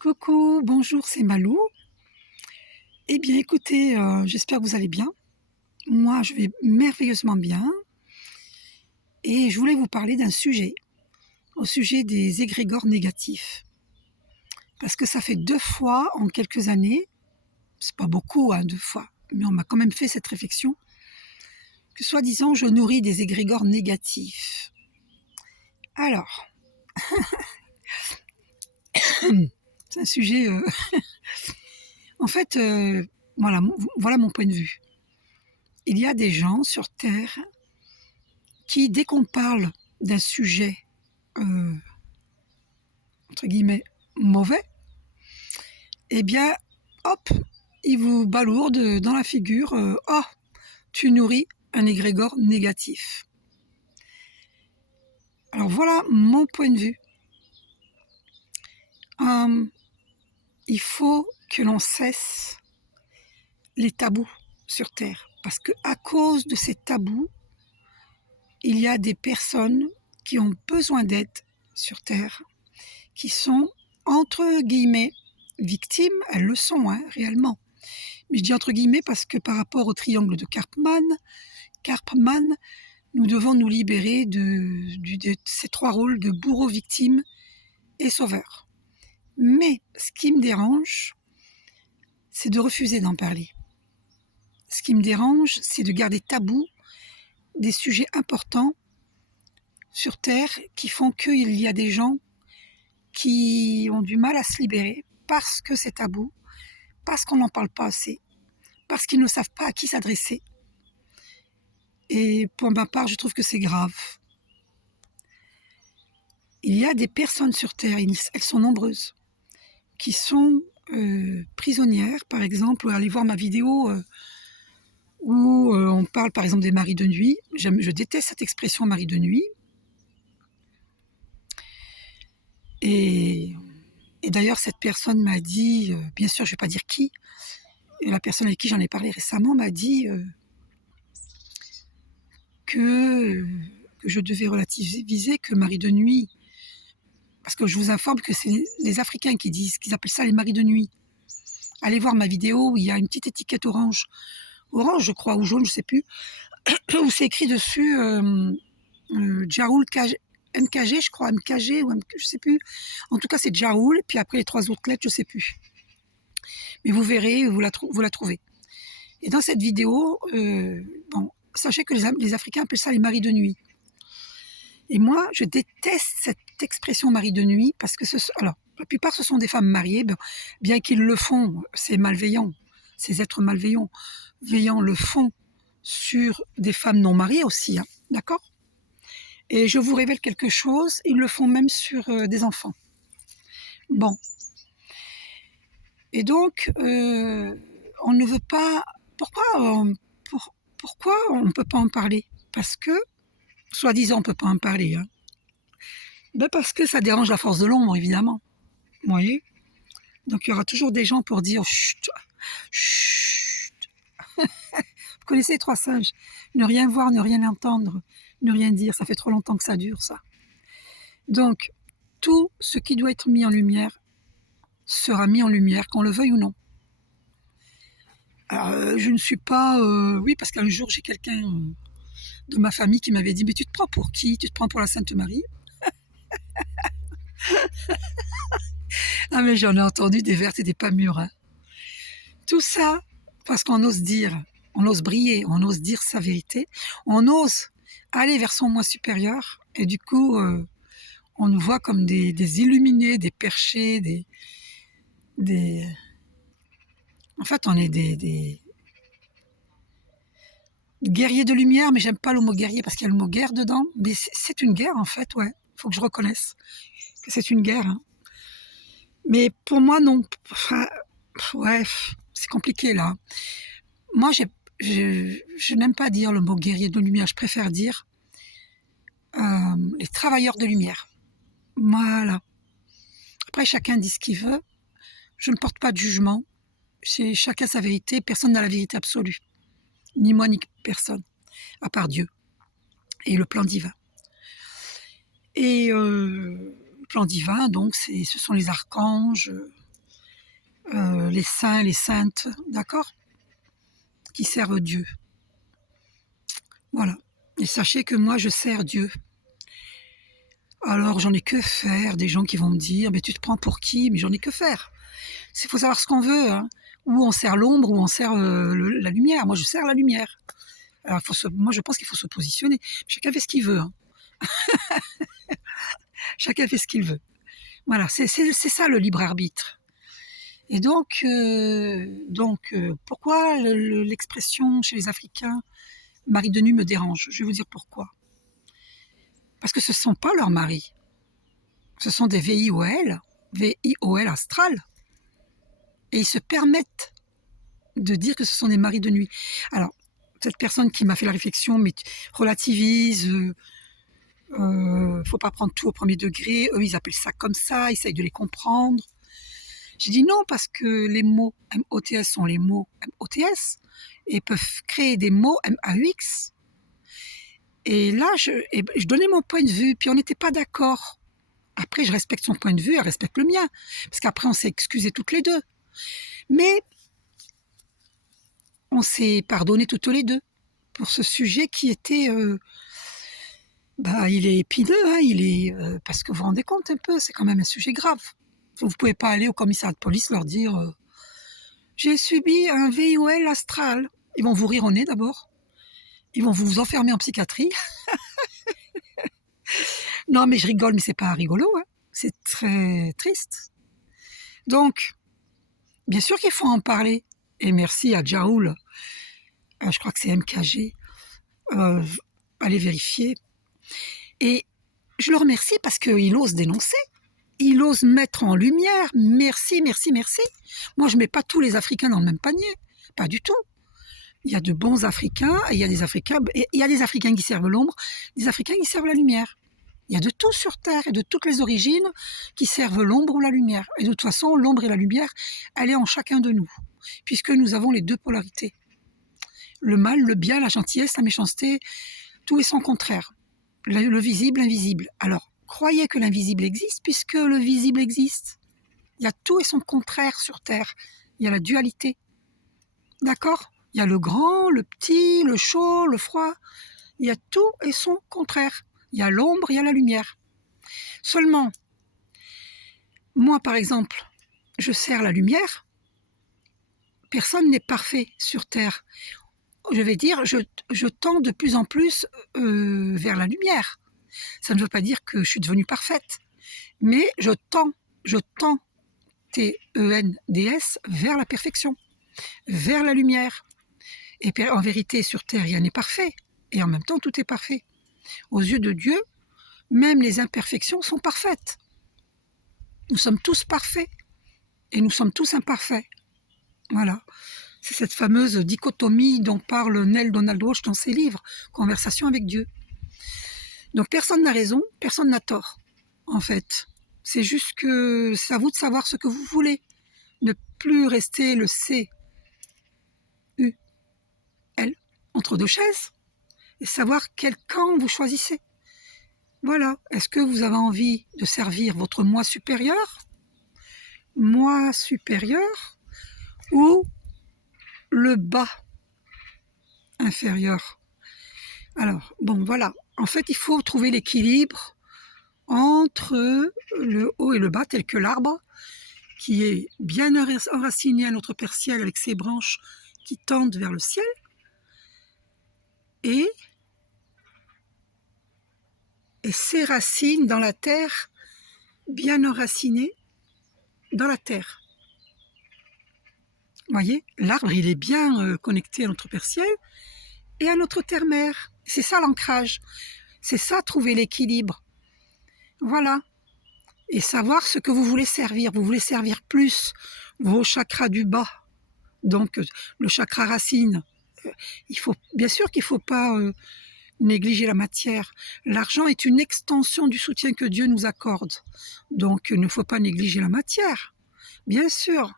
Coucou, bonjour, c'est Malou. Eh bien, écoutez, j'espère que vous allez bien. Moi, je vais merveilleusement bien et je voulais vous parler d'un sujet, au sujet des égrégores négatifs. Parce que ça fait 2 fois en quelques années, c'est pas beaucoup, hein, 2 fois, mais on m'a quand même fait cette réflexion, que soi-disant je nourris des égrégores négatifs. Alors, c'est un sujet, en fait, voilà mon point de vue. Il y a des gens sur Terre qui, dès qu'on parle d'un sujet, euh, entre guillemets, mauvais, eh bien, hop, ils vous balourdent dans la figure, oh, tu nourris un égrégore négatif. Alors voilà mon point de vue. Euh, il faut que l'on cesse les tabous sur Terre, parce que à cause de ces tabous, il y a des personnes qui ont besoin d'aide sur Terre, qui sont, entre guillemets, victimes. Elles le sont, hein, réellement. Mais je dis entre guillemets parce que par rapport au triangle de Karpman, nous devons nous libérer de ces 3 rôles de bourreau, victime et sauveur. Mais ce qui me dérange, c'est de refuser d'en parler. Ce qui me dérange, c'est de garder tabou des sujets importants sur Terre qui font qu'il y a des gens qui ont du mal à se libérer parce que c'est tabou, parce qu'on n'en parle pas assez, parce qu'ils ne savent pas à qui s'adresser. Et pour ma part, je trouve que c'est grave. Il y a des personnes sur Terre, elles sont nombreuses, qui sont prisonnières, par exemple. Allez voir ma vidéo où on parle par exemple des maris de nuit. Je déteste cette expression mari de nuit. Et d'ailleurs, cette personne m'a dit, bien sûr, je ne vais pas dire qui, et la personne avec qui j'en ai parlé récemment m'a dit que je devais relativiser, que mari de nuit, parce que je vous informe que c'est les Africains qui disent, qu'ils appellent ça les maris de nuit. Allez voir ma vidéo où il y a une petite étiquette orange, je crois, ou jaune, je ne sais plus, où c'est écrit dessus Jaoul MKG, je crois, MKG, ou je ne sais plus. En tout cas, c'est Jaoul, puis après les 3 autres lettres, je ne sais plus. Mais vous verrez, vous la trouvez. Et dans cette vidéo, bon, sachez que les Africains appellent ça les maris de nuit. Et moi, je déteste cette expression mari de nuit parce que, alors, la plupart, ce sont des femmes mariées, bien qu'ils le font, c'est malveillant, ces êtres malveillants le font sur des femmes non mariées aussi, hein, d'accord? Et je vous révèle quelque chose, ils le font même sur des enfants. Bon. Et donc, on ne veut pas... Pourquoi on ne peut pas en parler? Parce que, soi-disant, on ne peut pas en parler, hein. Parce que ça dérange la force de l'ombre, évidemment. Vous voyez? Donc il y aura toujours des gens pour dire chut, chut. Vous connaissez les 3 singes? Ne rien voir, ne rien entendre, ne rien dire. Ça fait trop longtemps que ça dure, ça. Donc, tout ce qui doit être mis en lumière sera mis en lumière, qu'on le veuille ou non. Alors, je ne suis pas... oui, parce qu'un jour, j'ai quelqu'un de ma famille qui m'avait dit « Mais tu te prends pour qui? Tu te prends pour la Sainte Marie ?» Ah, mais j'en ai entendu des vertes et des pas mûres, hein. Tout ça, parce qu'on ose dire, on ose briller, on ose dire sa vérité, on ose aller vers son moi supérieur, et du coup, on nous voit comme des illuminés, des perchés, en fait, on est des guerriers de lumière, mais j'aime pas le mot guerrier parce qu'il y a le mot guerre dedans, mais c'est une guerre, en fait, ouais. Faut que je reconnaisse que c'est une guerre, hein. Mais pour moi, non. Enfin, ouais, c'est compliqué, là. Moi, je n'aime pas dire le mot guerrier de lumière, je préfère dire les travailleurs de lumière. Voilà. Après, chacun dit ce qu'il veut. Je ne porte pas de jugement. C'est chacun sa vérité. Personne n'a la vérité absolue. Ni moi, ni personne. À part Dieu. Et le plan divin. Et le plan divin, donc, ce sont les archanges, les saints, les saintes, d'accord, qui servent Dieu. Voilà. Et sachez que moi, je sers Dieu. Alors, j'en ai que faire des gens qui vont me dire, mais tu te prends pour qui? Mais j'en ai que faire. Il faut savoir ce qu'on veut, hein. Ou on sert l'ombre, ou on sert la lumière. Moi, je sers la lumière. Alors, moi, je pense qu'il faut se positionner. Chacun fait ce qu'il veut, hein. Chacun fait ce qu'il veut. Voilà, c'est ça le libre arbitre. Et donc pourquoi l'expression chez les Africains « mari de nuit » me dérange? Je vais vous dire pourquoi. Parce que ce ne sont pas leurs maris. Ce sont des VIOL astral. Et ils se permettent de dire que ce sont des maris de nuit. Alors, cette personne qui m'a fait la réflexion, mais relativise, faut pas prendre tout au premier degré, eux ils appellent ça comme ça, ils essayent de les comprendre. J'ai dit non, parce que les mots MOTS sont les mots MOTS et peuvent créer des mots MAUX. Et là, je donnais mon point de vue, puis on n'était pas d'accord. Après, je respecte son point de vue, elle respecte le mien, parce qu'après, on s'est excusés toutes les deux. Mais on s'est pardonné toutes les deux pour ce sujet qui était... il est épineux, hein, parce que vous vous rendez compte un peu, c'est quand même un sujet grave. Vous ne pouvez pas aller au commissariat de police leur dire j'ai subi un VIOL astral. Ils vont vous rire au nez d'abord. Ils vont vous enfermer en psychiatrie. Non, mais je rigole, mais c'est pas rigolo, hein. C'est très triste. Donc, bien sûr qu'il faut en parler. Et merci à Jaoul, je crois que c'est MKG, allez vérifier. Et je le remercie parce qu'il ose dénoncer. Il ose mettre en lumière. Merci, merci, merci. Moi, je ne mets pas tous les Africains dans le même panier. Pas du tout. Il y a de bons Africains, et il y a des Africains qui servent l'ombre, des Africains qui servent la lumière. Il y a de tout sur Terre et de toutes les origines qui servent l'ombre ou la lumière. Et de toute façon, l'ombre et la lumière, elle est en chacun de nous, puisque nous avons les deux polarités. Le mal, le bien, la gentillesse, la méchanceté, tout est son contraire. Le visible, l'invisible. Alors, croyez que l'invisible existe, puisque le visible existe. Il y a tout et son contraire sur Terre. Il y a la dualité. D'accord ? Il y a le grand, le petit, le chaud, le froid. Il y a tout et son contraire. Il y a l'ombre, il y a la lumière. Seulement, moi par exemple, je sers la lumière. Personne n'est parfait sur Terre. Je vais dire, je tends de plus en plus vers la lumière. Ça ne veut pas dire que je suis devenue parfaite, mais je tends, T-E-N-D-S, vers la perfection, vers la lumière. Et en vérité, sur Terre, rien n'est parfait, et en même temps, tout est parfait. Aux yeux de Dieu, même les imperfections sont parfaites. Nous sommes tous parfaits, et nous sommes tous imparfaits. Voilà. C'est cette fameuse dichotomie dont parle Neil Donald Walsh dans ses livres, Conversation avec Dieu. Donc personne n'a raison, personne n'a tort, en fait. C'est juste que c'est à vous de savoir ce que vous voulez. Ne plus rester le C, U, L, entre deux chaises, et savoir quel camp vous choisissez. Voilà. Est-ce que vous avez envie de servir votre moi supérieur, ou le bas inférieur? Alors, bon, voilà. En fait, il faut trouver l'équilibre entre le haut et le bas, tel que l'arbre, qui est bien enraciné à notre perciel avec ses branches qui tendent vers le ciel, et ses racines dans la terre, bien enracinées dans la terre. Vous voyez, l'arbre, il est bien connecté à notre perciel et à notre terre-mère. C'est ça l'ancrage. C'est ça, trouver l'équilibre. Voilà. Et savoir ce que vous voulez servir. Vous voulez servir plus vos chakras du bas. Donc, le chakra racine. Bien sûr qu'il ne faut pas négliger la matière. L'argent est une extension du soutien que Dieu nous accorde. Donc, il ne faut pas négliger la matière. Bien sûr.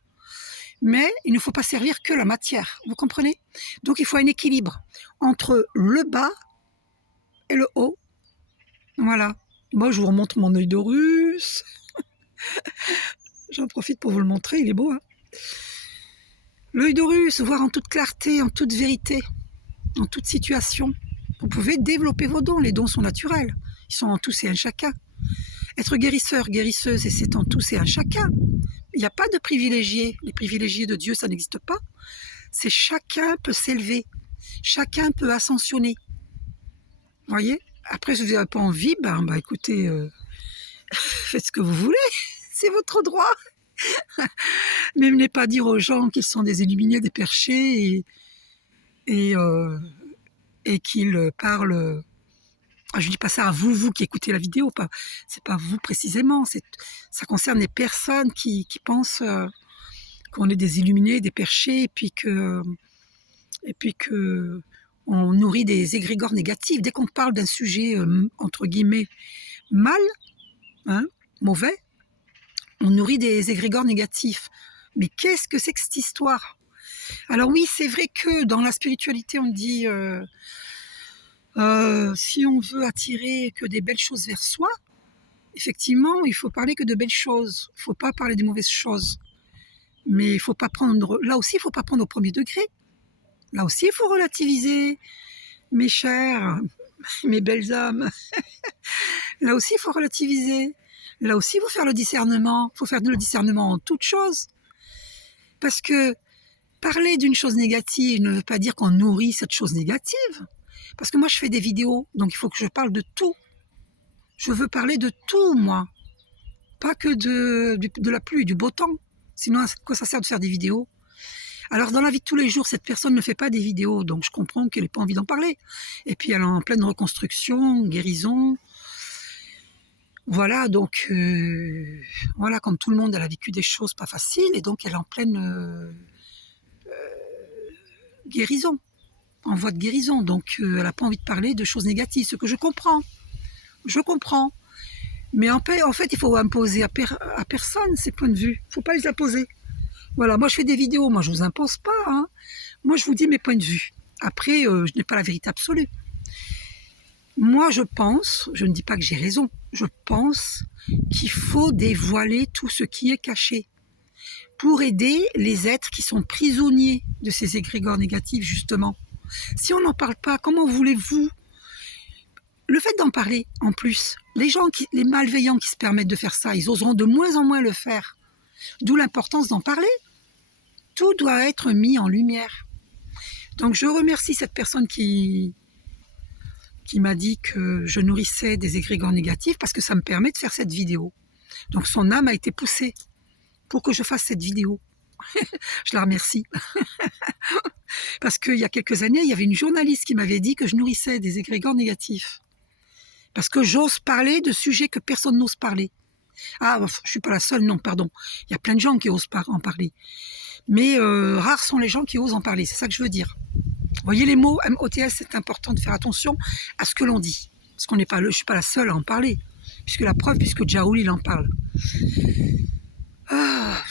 Mais il ne faut pas servir que la matière. Vous comprenez? Donc, il faut un équilibre entre le bas et le haut. Voilà. Moi, je vous remontre mon œil d'Horus. J'en profite pour vous le montrer, il est beau, hein? L'œil d'Horus, voir en toute clarté, en toute vérité, en toute situation. Vous pouvez développer vos dons, les dons sont naturels, ils sont en tous et en chacun. Être guérisseur, guérisseuse, et c'est en tous et en chacun. Il n'y a pas de privilégiés, les privilégiés de Dieu, ça n'existe pas. C'est chacun peut s'élever, chacun peut ascensionner. Vous voyez? Après, si vous n'avez pas envie, écoutez, faites ce que vous voulez, c'est votre droit. Mais venez pas dire aux gens qu'ils sont des illuminés, des perchés, et qu'ils parlent. Je dis pas ça à vous qui écoutez la vidéo, c'est pas vous précisément, ça concerne les personnes qui pensent qu'on est des illuminés, des perchés, et puis que on nourrit des égrégores négatifs. Dès qu'on parle d'un sujet entre guillemets mal, mauvais, on nourrit des égrégores négatifs. Mais qu'est-ce que c'est que cette histoire? Alors oui, c'est vrai que dans la spiritualité, on dit si on veut attirer que des belles choses vers soi, effectivement, il faut parler que de belles choses. Il ne faut pas parler des mauvaises choses. Mais il faut pas prendre, là aussi, il ne faut pas prendre au premier degré. Là aussi, il faut relativiser, mes chers, mes belles âmes. Là aussi, il faut relativiser. Là aussi, il faut faire le discernement. Il faut faire le discernement en toutes choses. Parce que parler d'une chose négative ne veut pas dire qu'on nourrit cette chose négative. Parce que moi, je fais des vidéos, donc il faut que je parle de tout. Je veux parler de tout, moi. Pas que de la pluie, du beau temps. Sinon, à quoi ça sert de faire des vidéos? Alors, dans la vie de tous les jours, cette personne ne fait pas des vidéos, donc je comprends qu'elle n'ait pas envie d'en parler. Et puis, elle est en pleine reconstruction, guérison. Voilà, donc, voilà, comme tout le monde, elle a vécu des choses pas faciles, et donc elle est en pleine guérison, en voie de guérison. Donc, elle n'a pas envie de parler de choses négatives, ce que je comprends. Je comprends. Mais en fait, il faut imposer à personne ces points de vue. Il ne faut pas les imposer. Voilà, moi je fais des vidéos, moi je ne vous impose pas. Hein. Moi je vous dis mes points de vue. Après, je n'ai pas la vérité absolue. Moi je pense, je ne dis pas que j'ai raison, je pense qu'il faut dévoiler tout ce qui est caché pour aider les êtres qui sont prisonniers de ces égrégores négatifs, justement. Si on n'en parle pas, comment voulez-vous? Le fait d'en parler, en plus, les malveillants qui se permettent de faire ça, ils oseront de moins en moins le faire. D'où l'importance d'en parler. Tout doit être mis en lumière. Donc je remercie cette personne qui m'a dit que je nourrissais des égrégores négatifs parce que ça me permet de faire cette vidéo. Donc son âme a été poussée pour que je fasse cette vidéo. Je la remercie. Parce qu'il y a quelques années, il y avait une journaliste qui m'avait dit que je nourrissais des égrégores négatifs. Parce que j'ose parler de sujets que personne n'ose parler. Ah, je ne suis pas la seule, non, pardon. Il y a plein de gens qui osent en parler. Mais rares sont les gens qui osent en parler, c'est ça que je veux dire. Vous voyez les mots MOTS, c'est important de faire attention à ce que l'on dit. Parce qu'on n'est pas, je ne suis pas la seule à en parler. Puisque la preuve, puisque Jaoul, il en parle. Ah,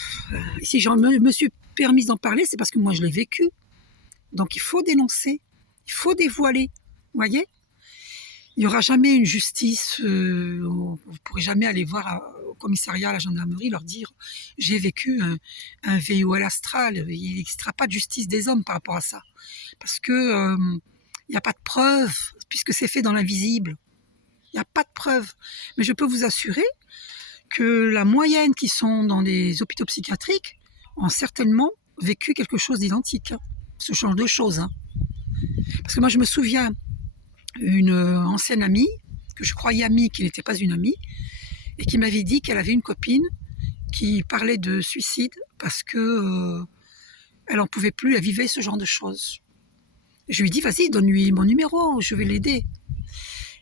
si je me suis permise d'en parler, c'est parce que moi je l'ai vécu. Donc il faut dénoncer, il faut dévoiler. Vous voyez? Il n'y aura jamais une justice, vous ne pourrez jamais aller voir au commissariat, à la gendarmerie, leur dire « j'ai vécu un VOL astral ». Il n'existera pas de justice des hommes par rapport à ça. Parce que il n'y a pas de preuves, puisque c'est fait dans l'invisible. Il n'y a pas de preuves. Mais je peux vous assurer que la moyenne qui sont dans les hôpitaux psychiatriques ont certainement vécu quelque chose d'identique. Hein. Ce genre de choses. Hein. Parce que moi, je me souviens une ancienne amie, que je croyais amie, qui n'était pas une amie, et qui m'avait dit qu'elle avait une copine qui parlait de suicide parce que elle n'en pouvait plus, elle vivait ce genre de choses. Et je lui ai dit, vas-y, donne-lui mon numéro, je vais l'aider.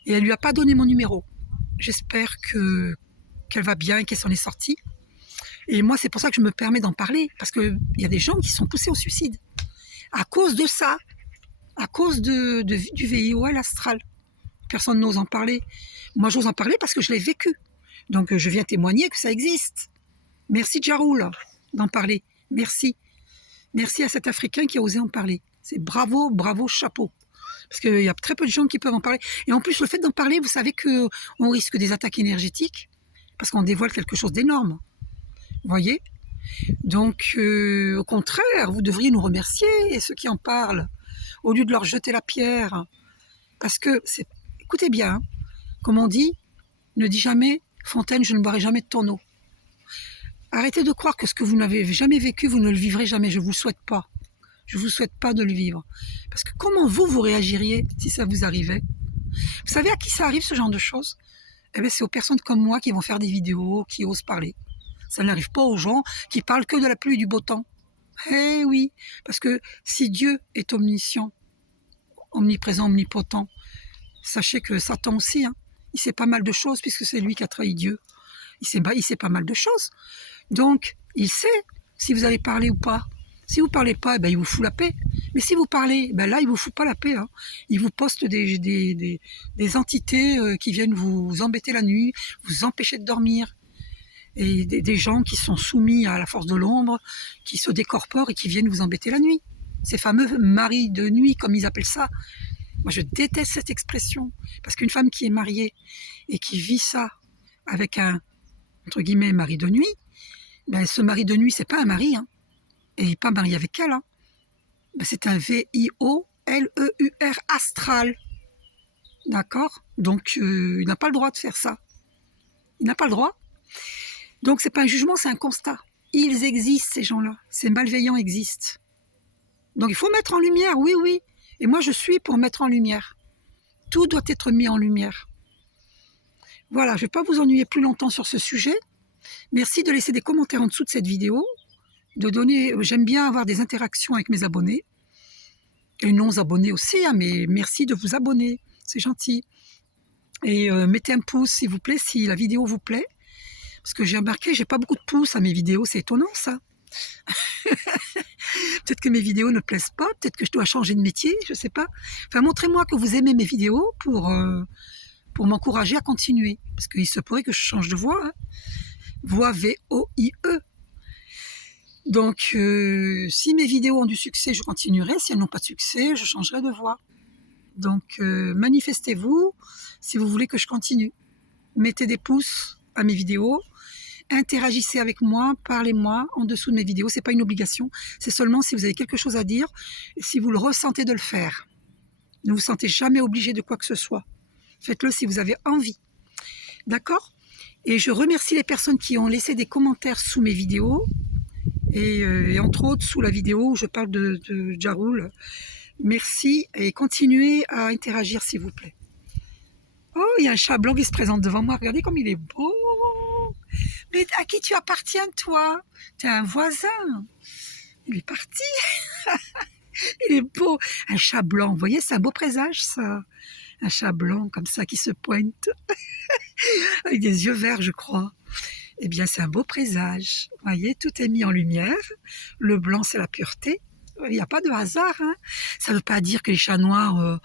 Et elle ne lui a pas donné mon numéro. J'espère qu'elle va bien et qu'elle s'en est sortie. Et moi, c'est pour ça que je me permets d'en parler, parce qu'il y a des gens qui sont poussés au suicide à cause de ça. À cause du VIOL astral. Personne n'ose en parler. Moi, j'ose en parler parce que je l'ai vécu. Donc, je viens témoigner que ça existe. Merci Jaoul d'en parler. Merci. Merci à cet Africain qui a osé en parler. C'est bravo, bravo, chapeau. Parce qu'il y a très peu de gens qui peuvent en parler. Et en plus, le fait d'en parler, vous savez qu'on risque des attaques énergétiques parce qu'on dévoile quelque chose d'énorme. Vous voyez? Donc, au contraire, vous devriez nous remercier, et ceux qui en parlent, au lieu de leur jeter la pierre. Parce que, écoutez bien, hein, comme on dit, ne dis jamais, Fontaine, je ne boirai jamais de ton eau. Arrêtez de croire que ce que vous n'avez jamais vécu, vous ne le vivrez jamais. Je ne vous le souhaite pas. Je ne vous souhaite pas de le vivre. Parce que comment vous réagiriez si ça vous arrivait? Vous savez à qui ça arrive, ce genre de choses? Eh bien, c'est aux personnes comme moi qui vont faire des vidéos, qui osent parler. Ça n'arrive pas aux gens qui parlent que de la pluie et du beau temps. Eh oui, parce que si Dieu est omniscient, omniprésent, omnipotent, sachez que Satan aussi, hein, il sait pas mal de choses puisque c'est lui qui a trahi Dieu. Il sait pas mal de choses. Donc, il sait si vous allez parler ou pas. Si vous parlez pas, ben, il vous fout la paix. Mais si vous parlez, ben là, il vous fout pas la paix. Hein. Il vous poste des entités qui viennent vous embêter la nuit, vous empêcher de dormir. Et des gens qui sont soumis à la force de l'ombre, qui se décorporent et qui viennent vous embêter la nuit. Ces fameux maris de nuit, comme ils appellent ça. Moi, je déteste cette expression. Parce qu'une femme qui est mariée et qui vit ça avec un, entre guillemets, mari de nuit, ben, ce mari de nuit, c'est pas un mari, hein, et il n'est pas marié avec elle. Hein. Ben, c'est un V-I-O-L-E-U-R astral. D'accord? Donc, il n'a pas le droit de faire ça. Il n'a pas le droit. Donc, c'est pas un jugement, c'est un constat. Ils existent, ces gens-là. Ces malveillants existent. Donc, il faut mettre en lumière, oui, oui. Et moi, je suis pour mettre en lumière. Tout doit être mis en lumière. Voilà, je ne vais pas vous ennuyer plus longtemps sur ce sujet. Merci de laisser des commentaires en dessous de cette vidéo. J'aime bien avoir des interactions avec mes abonnés. Et non abonnés aussi, hein, mais merci de vous abonner. C'est gentil. Et mettez un pouce, s'il vous plaît, si la vidéo vous plaît. Parce que j'ai remarqué, j'ai pas beaucoup de pouces à mes vidéos. C'est étonnant, ça. Peut-être que mes vidéos ne plaisent pas. Peut-être que je dois changer de métier. Je sais pas. Enfin, montrez-moi que vous aimez mes vidéos pour m'encourager à continuer. Parce qu'il se pourrait que je change de voix. Hein. Voix V-O-I-E. Donc, si mes vidéos ont du succès, je continuerai. Si elles n'ont pas de succès, je changerai de voix. Donc, manifestez-vous si vous voulez que je continue. Mettez des pouces à mes vidéos. Interagissez avec moi, parlez-moi en dessous de mes vidéos. Ce n'est pas une obligation. C'est seulement si vous avez quelque chose à dire et si vous le ressentez de le faire. Ne vous sentez jamais obligé de quoi que ce soit. Faites-le si vous avez envie. D'accord? Et je remercie les personnes qui ont laissé des commentaires sous mes vidéos. Et entre autres sous la vidéo où je parle de Jaroul. Merci et continuez à interagir s'il vous plaît. Oh, il y a un chat blanc qui se présente devant moi. Regardez comme il est beau. Mais à qui tu appartiens toi? Tu es un voisin. Il est parti. Il est beau. Un chat blanc, vous voyez, c'est un beau présage ça. Un chat blanc comme ça qui se pointe. Avec des yeux verts je crois. Eh bien, c'est un beau présage. Vous voyez, tout est mis en lumière. Le blanc, c'est la pureté. Il n'y a pas de hasard. Hein. Ça ne veut pas dire que les chats noirs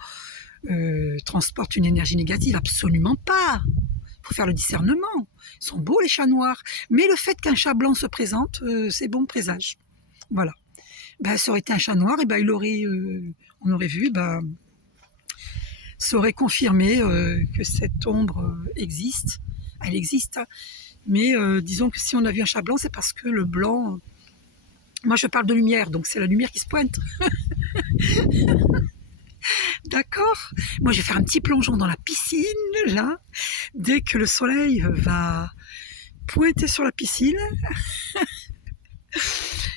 transportent une énergie négative. Absolument pas. Il faut faire le discernement. Ils sont beaux, les chats noirs. Mais le fait qu'un chat blanc se présente, c'est bon présage. Voilà. Ben, ça aurait été un chat noir, et ben, on aurait vu, ben, ça aurait confirmé que cette ombre existe. Elle existe. Mais disons que si on a vu un chat blanc, c'est parce que le blanc... Moi, je parle de lumière, donc c'est la lumière qui se pointe. D'accord? Moi, je vais faire un petit plongeon dans la piscine, là, dès que le soleil va pointer sur la piscine.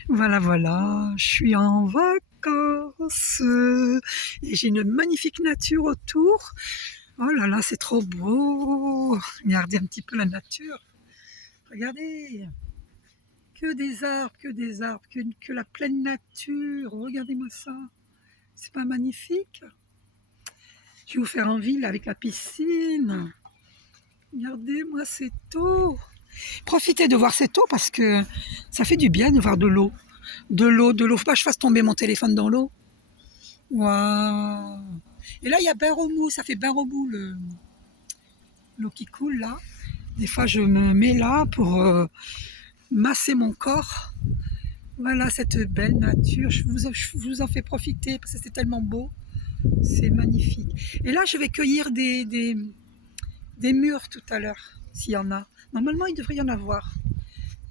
Voilà, voilà, je suis en vacances et j'ai une magnifique nature autour. Oh là là, c'est trop beau. Regardez un petit peu la nature. Regardez, que des arbres, que la pleine nature. Regardez-moi ça. C'est pas magnifique? Je vais vous faire en ville avec la piscine. Regardez-moi cette eau. Profitez de voir cette eau parce que ça fait du bien de voir de l'eau. De l'eau. Faut pas que je fasse tomber mon téléphone dans l'eau. Waouh. Et là, il y a bain remous. Ça fait bain remous l'eau qui coule là. Des fois, je me mets là pour masser mon corps. Voilà cette belle nature. Je vous en fais profiter parce que c'est tellement beau. C'est magnifique. Et là, je vais cueillir des mûres tout à l'heure, s'il y en a. Normalement, il devrait y en avoir.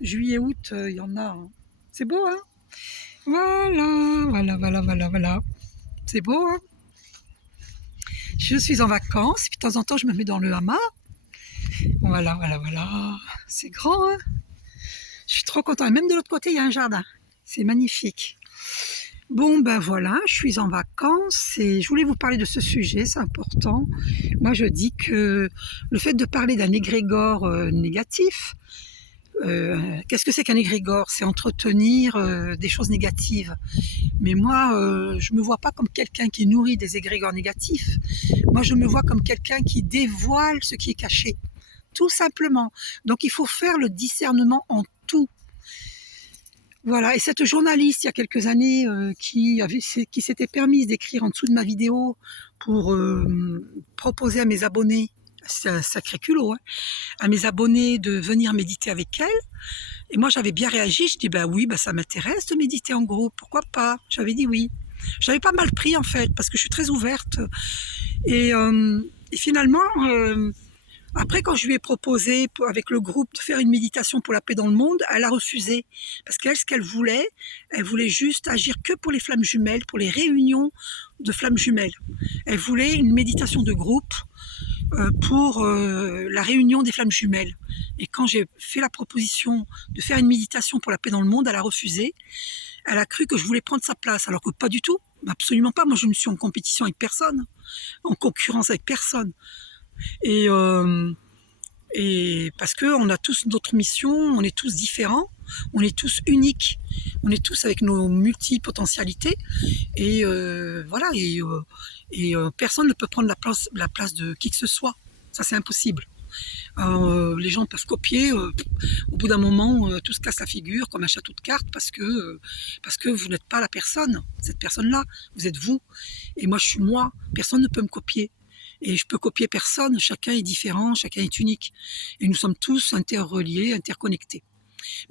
Juillet, août, il y en a. Hein. C'est beau, hein? Voilà, voilà, voilà, voilà, voilà. C'est beau, hein? Je suis en vacances, puis de temps en temps, je me mets dans le hamac. Voilà, voilà, voilà. C'est grand, hein? Je suis trop contente. Même de l'autre côté, il y a un jardin. C'est magnifique. Bon, ben voilà, je suis en vacances et je voulais vous parler de ce sujet, c'est important. Moi, je dis que le fait de parler d'un égrégore négatif, qu'est-ce que c'est qu'un égrégore? C'est entretenir des choses négatives. Mais moi, je me vois pas comme quelqu'un qui nourrit des égrégores négatifs. Moi, je me vois comme quelqu'un qui dévoile ce qui est caché, tout simplement. Donc, il faut faire le discernement en tout. Voilà, et cette journaliste, il y a quelques années, qui s'était permise d'écrire en dessous de ma vidéo pour proposer à mes abonnés, c'est un sacré culot, hein, à mes abonnés de venir méditer avec elle. Et moi, j'avais bien réagi, je dis, ben oui, ben ça m'intéresse de méditer en groupe, pourquoi pas? J'avais dit oui. J'avais pas mal pris, en fait, parce que je suis très ouverte. Et, et finalement, après, quand je lui ai proposé, avec le groupe, de faire une méditation pour la paix dans le monde, elle a refusé. Parce qu'elle, ce qu'elle voulait, elle voulait juste agir que pour les flammes jumelles, pour les réunions de flammes jumelles. Elle voulait une méditation de groupe pour la réunion des flammes jumelles. Et quand j'ai fait la proposition de faire une méditation pour la paix dans le monde, elle a refusé. Elle a cru que je voulais prendre sa place, alors que pas du tout. Absolument pas. Moi, je ne suis en compétition avec personne, en concurrence avec personne. Et parce qu'on a tous d'autres missions, on est tous différents, on est tous uniques, on est tous avec nos multipotentialités, et voilà, et personne ne peut prendre la place de qui que ce soit, ça c'est impossible. Les gens peuvent copier, au bout d'un moment, tout se casse la figure comme un château de cartes parce que vous n'êtes pas la personne, cette personne-là, vous êtes vous, et moi je suis moi, personne ne peut me copier. Et je peux copier personne, chacun est différent, chacun est unique. Et nous sommes tous interreliés, interconnectés.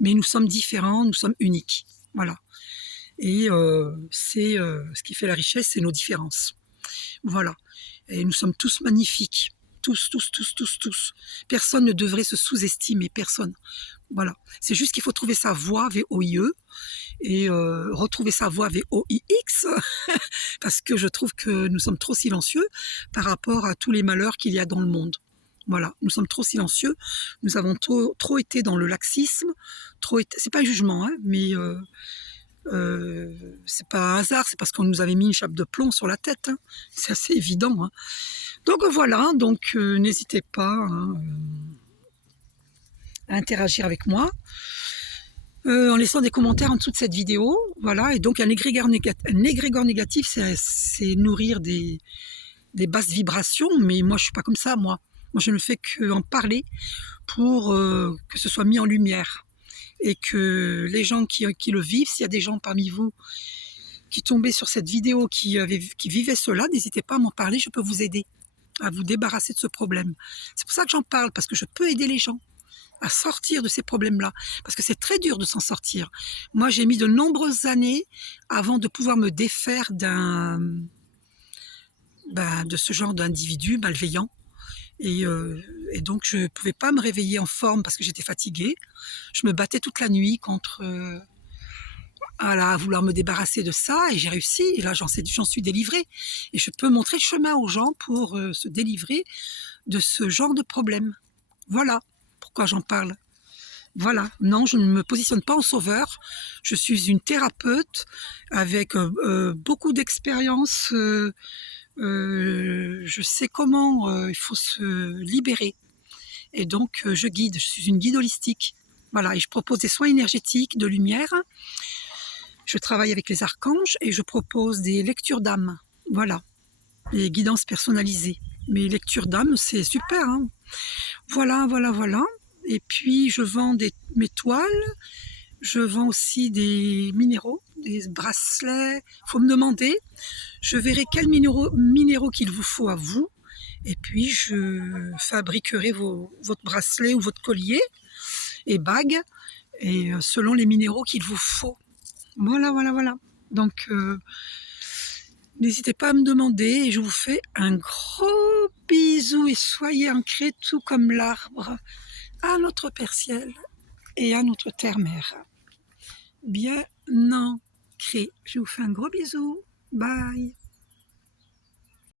Mais nous sommes différents, nous sommes uniques. Voilà. Et c'est ce qui fait la richesse, c'est nos différences. Voilà. Et nous sommes tous magnifiques. Tous, tous, tous, tous, tous. Personne ne devrait se sous-estimer, personne. Voilà. C'est juste qu'il faut trouver sa voie, V-O-I-E, et retrouver sa voie V-O-I-X, parce que je trouve que nous sommes trop silencieux par rapport à tous les malheurs qu'il y a dans le monde. Voilà, nous sommes trop silencieux, nous avons trop été dans le laxisme, c'est pas un jugement, hein, mais c'est pas un hasard, c'est parce qu'on nous avait mis une chape de plomb sur la tête, hein. C'est assez évident. Hein. Donc voilà, donc n'hésitez pas hein, à interagir avec moi. En laissant des commentaires en dessous de cette vidéo, voilà, et donc un égrégore négatif, c'est nourrir des basses vibrations, mais moi je suis pas comme ça, moi je ne fais qu'en parler pour que ce soit mis en lumière, et que les gens qui le vivent, s'il y a des gens parmi vous qui tombaient sur cette vidéo, qui vivaient cela, n'hésitez pas à m'en parler, je peux vous aider à vous débarrasser de ce problème. C'est pour ça que j'en parle, parce que je peux aider les gens à sortir de ces problèmes-là, parce que c'est très dur de s'en sortir. Moi, j'ai mis de nombreuses années avant de pouvoir me défaire de ce genre d'individu malveillant. Et donc, je ne pouvais pas me réveiller en forme parce que j'étais fatiguée. Je me battais toute la nuit contre à vouloir me débarrasser de ça, et j'ai réussi. Et là, j'en suis délivrée. Et je peux montrer le chemin aux gens pour se délivrer de ce genre de problème. Voilà pourquoi j'en parle. Voilà, non, je ne me positionne pas en sauveur. Je suis une thérapeute avec beaucoup d'expérience. Je sais comment il faut se libérer. Et donc, je guide. Je suis une guide holistique. Voilà, et je propose des soins énergétiques, de lumière. Je travaille avec les archanges et je propose des lectures d'âme. Voilà, les guidances personnalisées. Mes lectures d'âme, c'est super. Hein. Voilà, voilà, voilà. Et puis, je vends mes toiles. Je vends aussi des minéraux, des bracelets. Il faut me demander. Je verrai quels minéraux qu'il vous faut à vous. Et puis, je fabriquerai votre bracelet ou votre collier et bague, et selon les minéraux qu'il vous faut. Voilà, voilà, voilà. Donc, n'hésitez pas à me demander, et je vous fais un gros bisou, et soyez ancrés tout comme l'arbre à notre Père Ciel. et à notre terre-mère. Bien ancré. Je vous fais un gros bisou. Bye.